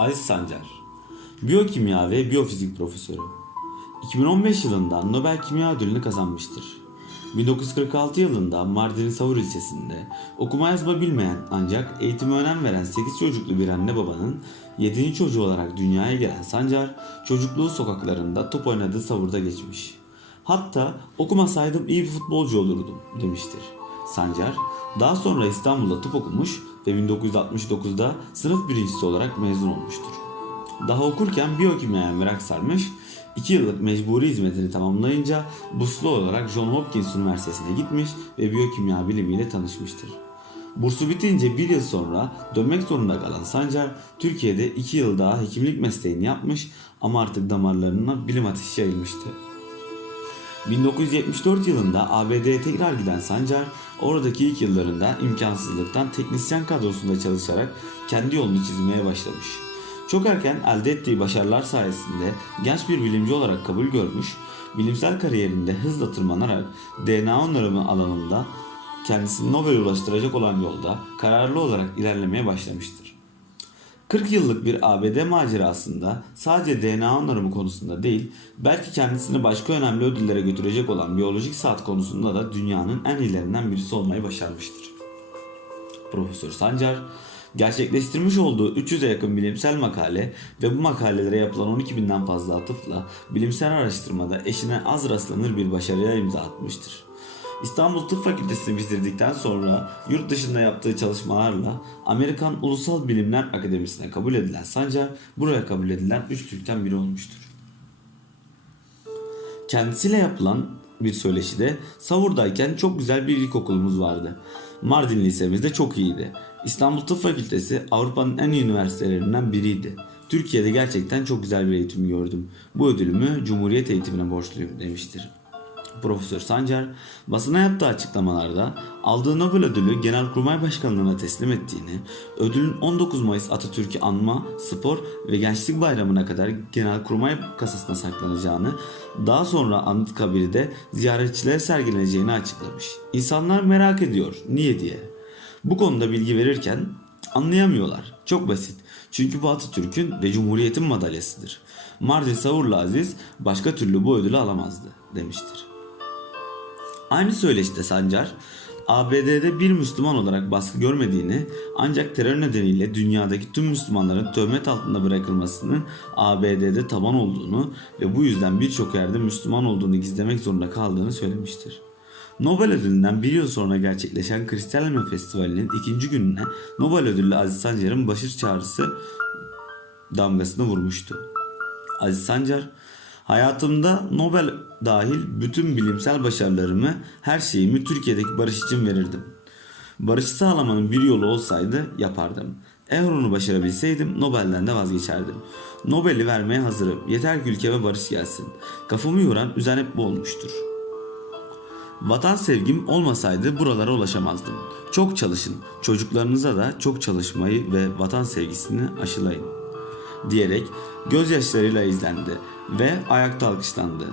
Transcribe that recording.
Aziz Sancar Biyokimya ve biyofizik profesörü 2015 yılında Nobel Kimya Ödülünü kazanmıştır. 1946 yılında Mardin'in Savur ilçesinde okuma yazma bilmeyen ancak eğitime önem veren 8 çocuklu bir anne babanın 7. çocuğu olarak dünyaya gelen Sancar çocukluğu sokaklarında top oynadığı Savur'da geçmiş. Hatta okumasaydım iyi bir futbolcu olurdum demiştir. Sancar daha sonra İstanbul'da tıp okumuş ve 1969'da sınıf birincisi olarak mezun olmuştur. Daha okurken biyokimyaya merak sarmış, 2 yıllık mecburi hizmetini tamamlayınca burslu olarak John Hopkins Üniversitesi'ne gitmiş ve biyokimya bilimiyle tanışmıştır. Bursu bitince bir yıl sonra dönmek zorunda kalan Sancar, Türkiye'de 2 yıl daha hekimlik mesleğini yapmış ama artık damarlarına bilim ateşi yayılmıştı. 1974 yılında ABD'ye tekrar giden Sancar, oradaki ilk yıllarında imkansızlıktan teknisyen kadrosunda çalışarak kendi yolunu çizmeye başlamış. Çok erken elde ettiği başarılar sayesinde genç bir bilimci olarak kabul görmüş, bilimsel kariyerinde hızla tırmanarak DNA onarımı alanında kendisini Nobel'e ulaştıracak olan yolda kararlı olarak ilerlemeye başlamıştır. 40 yıllık bir ABD macerasında sadece DNA onarımı konusunda değil, belki kendisini başka önemli ödüllere götürecek olan biyolojik saat konusunda da dünyanın en iyilerinden birisi olmayı başarmıştır. Profesör Sancar, gerçekleştirmiş olduğu 300'e yakın bilimsel makale ve bu makalelere yapılan 12 binden fazla atıfla bilimsel araştırmada eşine az rastlanır bir başarıya imza atmıştır. İstanbul Tıp Fakültesini bitirdikten sonra yurt dışında yaptığı çalışmalarla Amerikan Ulusal Bilimler Akademisi'ne kabul edilen Sancar buraya kabul edilen 3 Türk'ten biri olmuştur. Kendisiyle yapılan bir söyleşide Savur'dayken çok güzel bir ilkokulumuz vardı. Mardin lisemiz de çok iyiydi. İstanbul Tıp Fakültesi Avrupa'nın en iyi üniversitelerinden biriydi. Türkiye'de gerçekten çok güzel bir eğitim gördüm. Bu ödülümü Cumhuriyet eğitimine borçluyum demiştir. Profesör Sancar basına yaptığı açıklamalarda aldığı Nobel ödülü Genelkurmay Başkanlığı'na teslim ettiğini, ödülün 19 Mayıs Atatürk'ü anma, spor ve gençlik bayramına kadar Genelkurmay kasasına saklanacağını, daha sonra Anıtkabir'de ziyaretçilere sergileneceğini açıklamış. İnsanlar merak ediyor, niye diye. Bu konuda bilgi verirken anlayamıyorlar. Çok basit. Çünkü bu Atatürk'ün ve Cumhuriyet'in madalyasıdır. Mardin Savurlu Aziz başka türlü bu ödülü alamazdı demiştir. Aynı söyleşte Sancar, ABD'de bir Müslüman olarak baskı görmediğini ancak terör nedeniyle dünyadaki tüm Müslümanların töhmet altında bırakılmasının ABD'de taban olduğunu ve bu yüzden birçok yerde Müslüman olduğunu gizlemek zorunda kaldığını söylemiştir. Nobel ödülünden bir yıl sonra gerçekleşen Kristal Elma Festivali'nin ikinci gününe Nobel ödüllü Aziz Sancar'ın başır çağrısı damgasını vurmuştu. Aziz Sancar, hayatımda Nobel dahil bütün bilimsel başarılarımı, her şeyimi Türkiye'deki barış için verirdim. Barışı sağlamanın bir yolu olsaydı yapardım. Eğer onu başarabilseydim Nobel'den de vazgeçerdim. Nobel'i vermeye hazırım. Yeter ki ülkeme barış gelsin. Kafamı yoran üzen bu olmuştur. Vatan sevgim olmasaydı buralara ulaşamazdım. Çok çalışın. Çocuklarınıza da çok çalışmayı ve vatan sevgisini aşılayın. Diyerek gözyaşlarıyla izlendi ve ayakta alkışlandı.